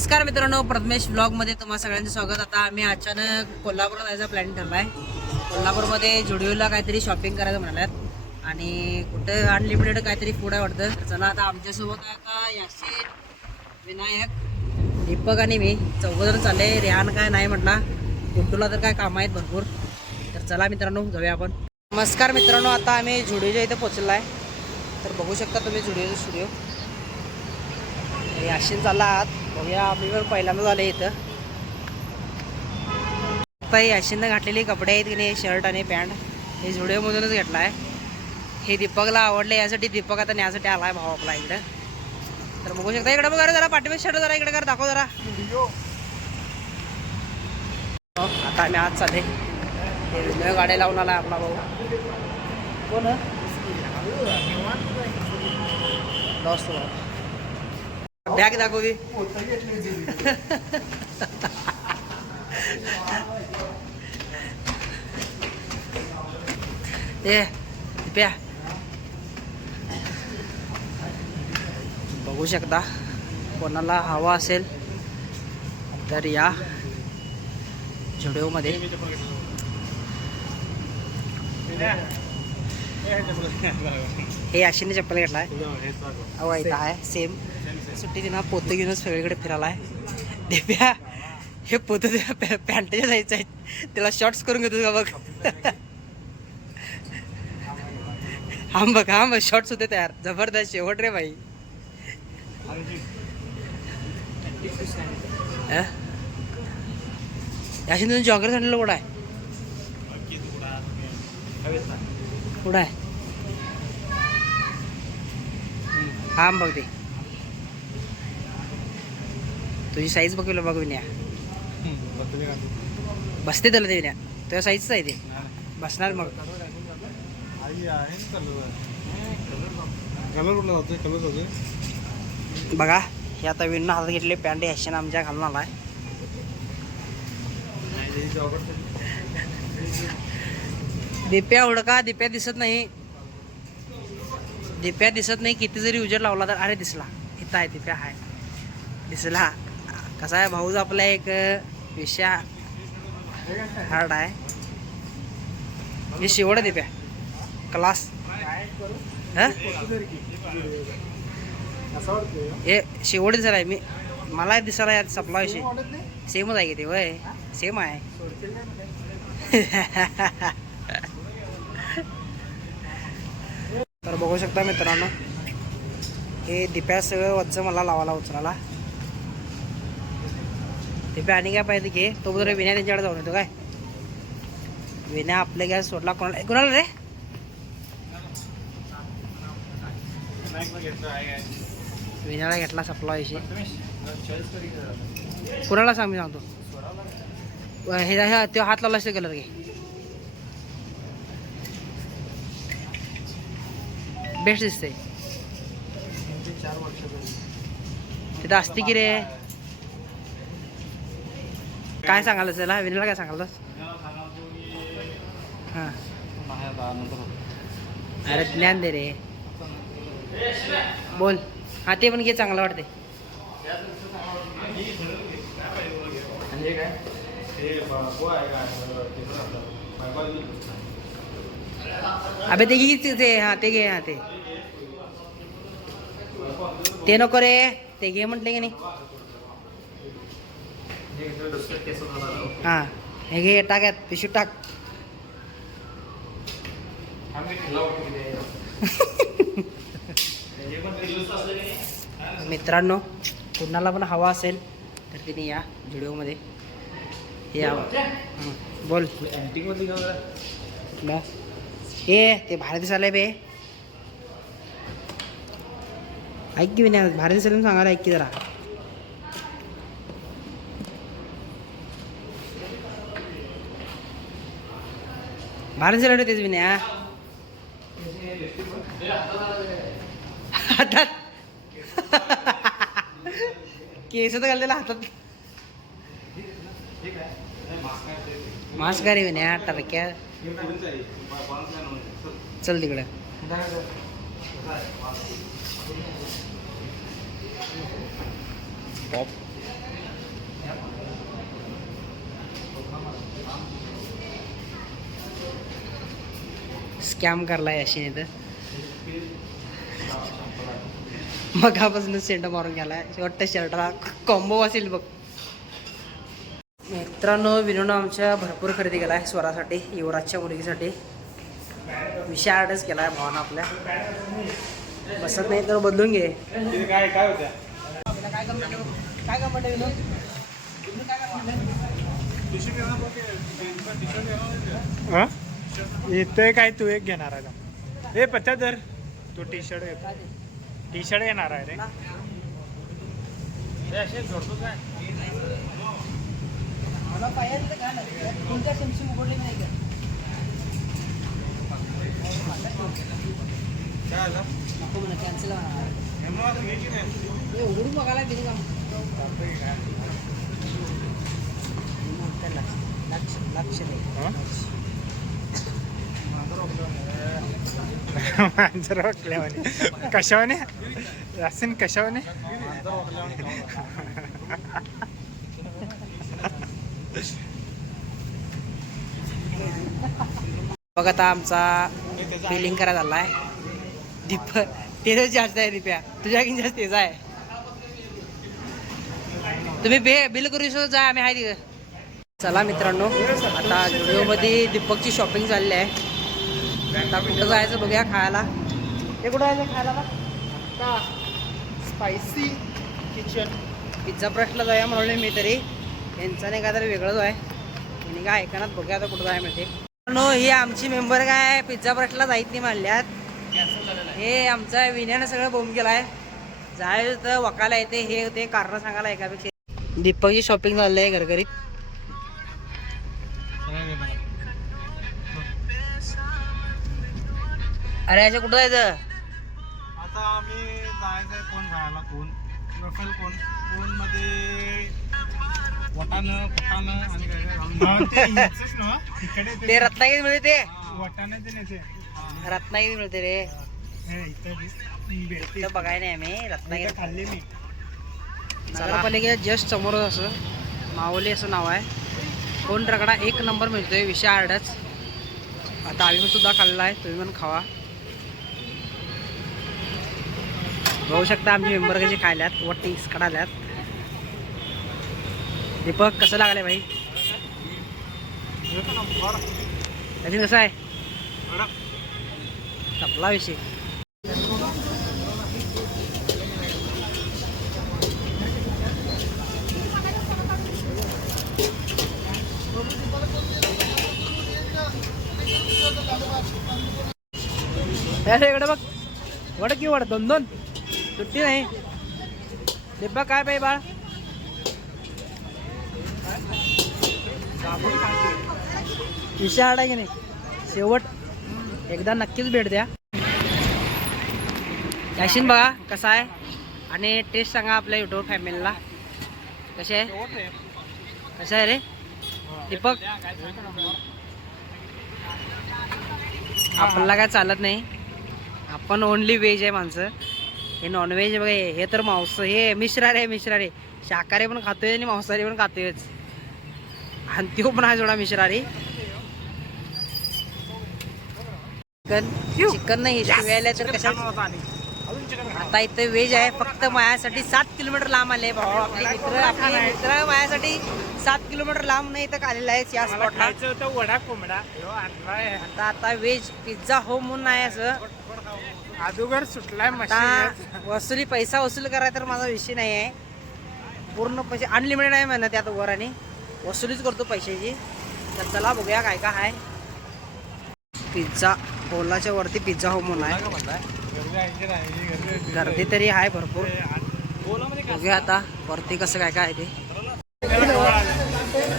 नमस्कार मित्रांनो प्रथमेश ब्लॉगमध्ये तुम्हा सगळ्यांचं स्वागत. आता आम्ही अचानक कोल्हापूरला जायचा प्लॅन ठरला आहे कोल्हापूरमध्ये जुडिओला काहीतरी शॉपिंग करायचं म्हणाल्यात. आणि कुठं अनलिमिटेड काहीतरी फूड आहे वाटतं. चला आता आमच्यासोबत आहे आता याशीर विनायक दीपक आणि मी. चौघजण चालले. रेहान काय नाही म्हटला. गुड्डूला तर काय कामं आहेत भरपूर. तर चला मित्रांनो जाऊया आपण. नमस्कार मित्रांनो आता आम्ही झुडिओच्या इथे पोचलो आहे तर बघू शकता तुम्ही झुडिओचा स्टुडिओ याशीन चालला आहात. बघूया आम्ही पण पहिल्यांदा झाले इथं. आता याशीननं घातलेले कपडे आहेत की नाही शर्ट आणि पॅन्ट हे झुडिओमधूनच घेतला आहे हे दीपकला आवडले यासाठी दीपक आता न्यासाठी आला आहे भाऊ आपला इकडं. तर बघू शकता इकडे बघा जरा पाठीमध्ये शर्ट जरा इकडे कर दाखव जरा. हो, आता आम्ही आज चालले हे रेल्वे गाड्या लावून आला आपला भाऊ. कोण? लॉस. बॅग दाखव दे ए प्या बघू शकता कोणाला हवा असेल तर या झुडिओमध्ये. हे आशिने चप्पल घेतला आहे अहो इथं आहे सेम सुट्टी दिना पोतं घेऊनच सगळीकडे फिरायला आहे. दिव्या हे पोतं त्या पॅ पॅन्टच्या जायचं आहे त्याला शॉर्ट्स करून घेतो का बघ? हा बघ हा बघ शॉर्ट्स होते तयार. जबरदस्त शेवट रे भाई याशी तुझं जॉगर आणलेलं कुठं आहे? कुठं आहे? हा बघ ते. तुझी साईज बघितलं बघ विन्या. बसते त्याला ते विन्या. तुझ्या साईजच आहे ते. बसणार मग. बघा हे आता विणून हातात घेतले पॅन्ट ॲक्शन आमच्या घालून आलाय. दिप्या उडका दिप्या दिसत नाही. दिप्या दिसत नाही. किती जरी उजेड लावला तर अरे दिसला. इथं आहे दिप्या आहे. दिसला. कसा आहे भाऊज आपला एक विषय हार्ड आहे. हे शेवट आहे दिप्या. क्लास हे? शेवट दिसायला आहे. मी मला दिसायला यात सपला विषय. सेमच आहे की ते वय सेम आहे. तर बघू शकता मित्रांनो हे दिप्या सगळं वरचं मला लावायला उचलायला. ते आणि काय पाहिजे की तो बरोबर विनय त्यांच्याकडे जाऊन येतो काय? विनय आपल्या गॅस सोडला कोणाला कोणाला रे? विनयाला घेतला सपला कुणाला सांग मी सांगतो. हे तो हात लावला असते कलर घे. बेस्ट दिसते तिथं असते की रे? काय सांगाल त्याला? विनयला काय सांगाल हां. अरे ज्ञान दे रे. बोल. हा ते पण घे चांगलं वाटते म्हणजे आहे का? ते अबे घे ते हा ते घे हा ते. ते नको रे. ते घे म्हटले की नाही. हा हे. घे टाक्यात पिशवीत टाक. मित्रांनो कुणाला पण हवा असेल तर तिने या व्हिडिओमध्ये. हं, बोल. कुठला ए ते भारी दिसायला बे. ऐक की विनय भारी दिसायला सांगायला ऐक की जरा. भारी लाडू तेच विन्या हा? हातात केस तर घाललेला हातात मास्क का रे टरक्या आहे. चल तिकडं पॉप स्कॅम करलाय अशी तर मगापासून सेंट मारून गेला शेवटच्या शर्टला कॉम्बो असेल बघ. मित्रांनो विनोनं आमच्या भरपूर खरेदी केला आहे स्वरासाठी युवराजच्या मुलगीसाठी. विषय आर्टच केला आहे भावानं आपल्या. बसत नाही तर बदलून घे. काय काय होत्या काय काय काम म्हणते इथे काय तू एक घेणार आहे? ए पचास धर. तू टी शर्ट? टी शर्ट येणार आहे रे. ना? मला पाहिजे तर काय नाही तुमच्या सिमची उघडली नाही का? नको म्हणा कॅन्सल उघडून बघायला दिली का? लक्ष लक्ष नाही मांजर वाकल्यावाने कशावाने रासन कशावाने बघ आता आमचा बिलिंग करा झाला आहे दीप तेच जास्त आहे दिप्या. तुझ्या किती जास्त तेच आहे. तुम्ही बे बिल करू शकतो जा आम्ही आहे तिथं. चला मित्रांनो आता व्हिडिओमध्ये दीपकची शॉपिंग चालली आहे. आता कुठं जायचं बघूया खायला. ते कुठं जायचं खायला का? स्पायसी किचन पिझ्झा ब्रशला जाऊया म्हणून मी तरी. यांचा नाही का तरी वेगळंच आहे. यांनी काय ऐकणार बघूया आता कुठं जाय मिळते. नो ही आमची मेंबर काय पिझ्झा ब्रशला जाईत नाही म्हणल्यात. हे आमचा विनयानं सगळं बोंब केला आहे जायचं तर वकाला येते हे ते कारण सांगायला एकापेक्षा. दीपकची शॉपिंग झाली आहे घरघरीत. अरे असं कुठं जायचं? आता आम्ही जायचं कोण खायला कोण? रफेल कोण? कोणमध्ये वटाणं फटाणं आणि काय काय घालून ते ह्याचंच ना तिकडे ते रत्नागिरी मिळते ते. वटाणे ते नाही ते. रत्नागिरी मिळते रे. हे इथं दिस- भेटते. इथं बघाय नाही आम्ही रत्नागिरी इथं खाल्ली मी. नगरपालिकेच्या जस्ट समोरच असं मावली असं नाव आहे. कोण रगडा? एक नंबर मिळतोय विषय आर्डच आता आम्ही पण सुद्धा खाल्ला आहे तुम्ही पण खावा. बघू शकता आमचे मेंबर कसे खायल्यात व कडाल्यात काढाल्यात दीपक कसं लागले भाई? त्याची कसं आहे? संपला विषय. अरे इकडे बघ. वड की वड? दोन दोन. सुट्टी नाही. डिब्बा काय पाहिजे बाळ? विषय आडा की नाही? शेवट एकदा नक्कीच भेट द्या. याशीन बघा कसा आहे. आणि टेस्ट सांगा आपल्या युट्यूब फॅमिलीला कसे आहे? कसं आहे रे? दीपक? आपल्याला काय चालत नाही. आपण ओनली व्हेज आहे माणसं. हे नॉनव्हेज बघा हे हे तर मांस हे मिश्रार आहे मिश्रारी शाकाहारी पण खातोय आणि मांसाहारी पण खातोयच. आणि तो पण आहे जोडा मिश्रारी चिकन चिकन नाही शिवायला तर कशा आता इथे व्हेज आहे फक्त मायासाठी सात किलोमीटर लांब आले भाऊ. आपले मित्र आपले मित्र मायासाठी सात किलोमीटर लांब नाही तर आलेला आहे या स्पॉटला आता आता व्हेज पिझ्झा होम म्हणून आहे असं. अदुगर सुटलाय आता वसुली पैसा वसूल करायचा तर माझा विषय नाही आहे पूर्ण पैसे अनलिमिटेड आहे म्हणा त्यात वर आणि वसुलीच करतो पैशाची तर चला बघूया काय काय आहे पिझ्झा ओलाच्या वरती पिझ्झा होम म्हणून आहे गर्दी तरी आहे भरपूर बघूया आता वरती कसं काय काय आहे ते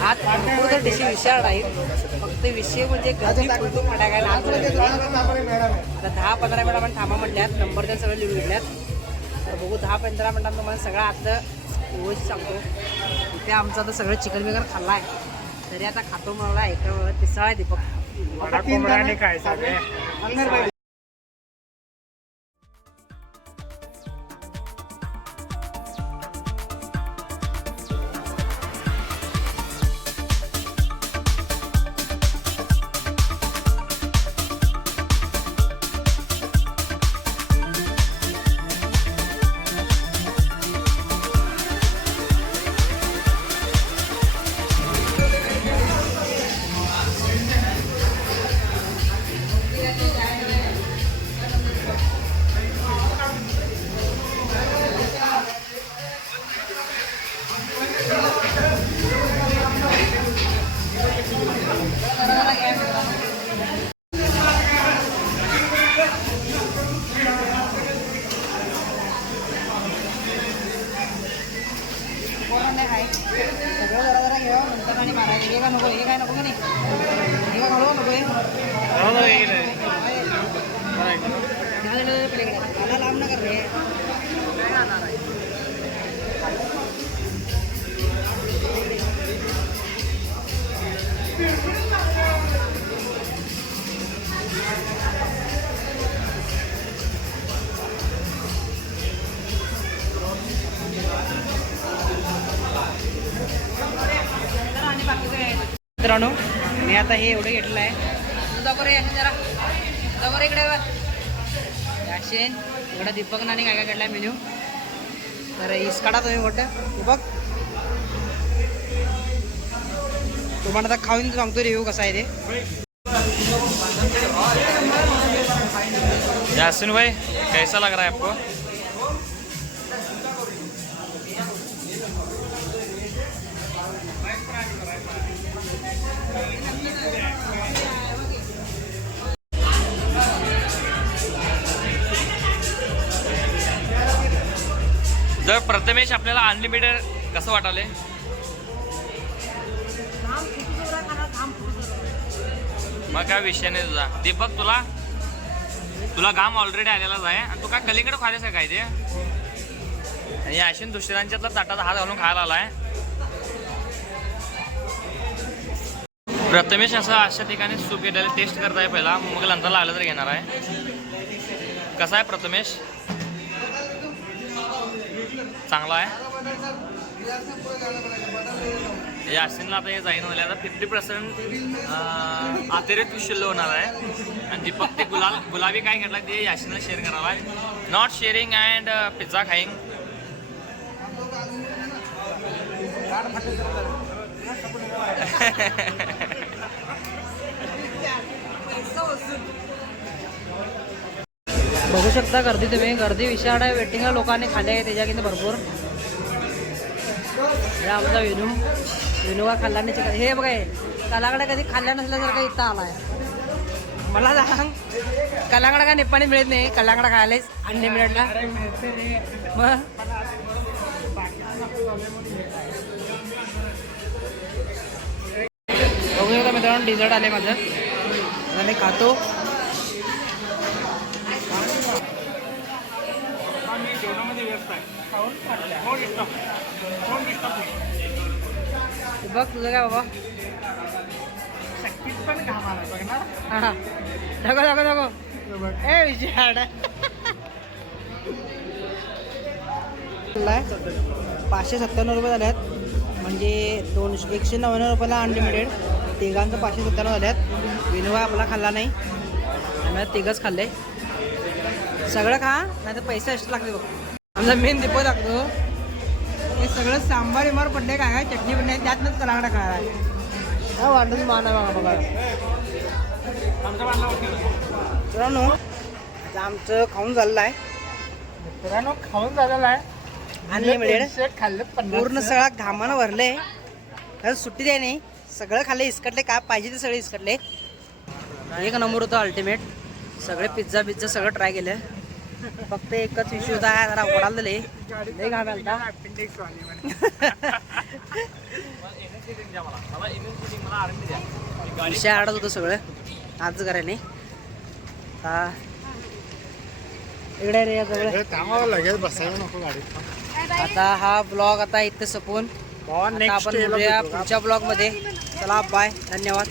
आज भरपूर तर डिशे विशाळ आहेत फक्त विषय म्हणजे गर्दी फुलतो काय काय लहान. आता दहा पंधरा मिनिट आपण थांबा म्हटल्यात नंबर त्या सगळे लिहून घेतल्यात. तर बघू दहा पंधरा मिनिटात तुम्हाला सगळं आतलं व्यवस्थित सांगतो. इथे आमचं आता सगळं चिकन बिकन खाल्ला आहे तरी आता खातो मला एका तिसरा आहे दीपक. काय मित्रांनो मी आता हे एवढं घेतलेलं आहे तुझा बरं जरा. तुझा बरं इकडे याशन इकडं दीपक नानी काय काय घेतलाय मेन्यू तर इस काढा तुम्ही मोठं. दीपक. तुम्हाला आता खाऊन सांगतो रिव्ह्यू कसा आहे ते. यासिन भाई कैसा लग रहा है आपको? जर प्रथमेश आपल्याला अनलिमिटेड कसं वाटाले? मग काय विषय नाही तुझा. दीपक तुला? तुला घाम ऑलरेडी आलेलाच आहे. आणि तू काय कलिंगड खायलास का काय ते? आणि अश्विन दुसऱ्यांच्यातला ताटात हात घालून खायला आलाय. प्रथमेश असं अशा ठिकाणी सूप घेतलेलं टेस्ट करताय पहिला. मग नंतर लागलं तर घेणार आहे. कसा आहे प्रथमेश? चांगला आहे. यासिनला आता हे जाईन झाले आता फिफ्टी पर्सेंट अतिरिक्त शिल्लक होणार आहे. आणि दीपक ते गुलाल गुलाबी काय घेतला ते यासिनला शेअर करावा आहे. नॉट शेअरिंग अँड पिझ्झा खाईंग बघू शकता गर्दी तुम्ही. गर्दी विशाळ आहे वेटिंगला लोकांनी खाल्ले आहे त्याच्या किती भरपूर. हे आमचा विनू. विनू का खाल्ला नाही चिकन हे बघा कलाकडे कधी खाल्ल्या नसल्यासारखं इथं आलाय. मला सांग कलाकडा का निप्पाणी मिळत नाही? कलाकडा खायलाच अनलिमिटेडला मग? बघू शकता मित्रांनो डिझर्ट आले माझं. मी खातो मी जेवणामध्ये व्यस्त आहे खाऊन नो डिस्टर्ब नो डिस्टर्ब बघ तुझं काय बाबा शक्तीत पण घाम बघ ना हा ए विचार पाचशे सत्त्याण्णव रुपये झाले आहेत म्हणजे दोनशे एकशे नव्याण्णव रुपयाला अनलिमिटेड तिघांचं पाचशे सत्त्याण्णव झाले आहेत विनोबा आपला खाल्ला नाही. आम्ही तिघंच खाल्ले सगळं खा नाही तर पैसे एक्स्ट्रा लागते बघ. आमचा मेन दिपो लागतो. हे सगळं सांबार इमार पडले काय काय? चटणी नाही त्यातनंच कलाकडा खायला काय वाटून मान आहे बघा बघा. मित्रांनो आता आमचं खाऊन झालेलं आहे. मित्रांनो खाऊन झालेला आहे. अनलिमिटेड खाल्लं पूर्ण सगळा घामानं भरले तर सुट्टी द्याय नाही. सगळं खाल्ले इसकटले काय पाहिजे ते सगळे इसकटले. एक नंबर होतं अल्टिमेट सगळे पिझ्झा पिझ्झा सगळं ट्राय केलं. फक्त एकच इश्यू जरा ओढाल घाम आलता. म्हणे. विषय आडत होतं सगळं आज आता इकडे रे आता हा ब्लॉग आता इथे सपून. आपण पुढच्या ब्लॉगमध्ये. चला बाय धन्यवाद.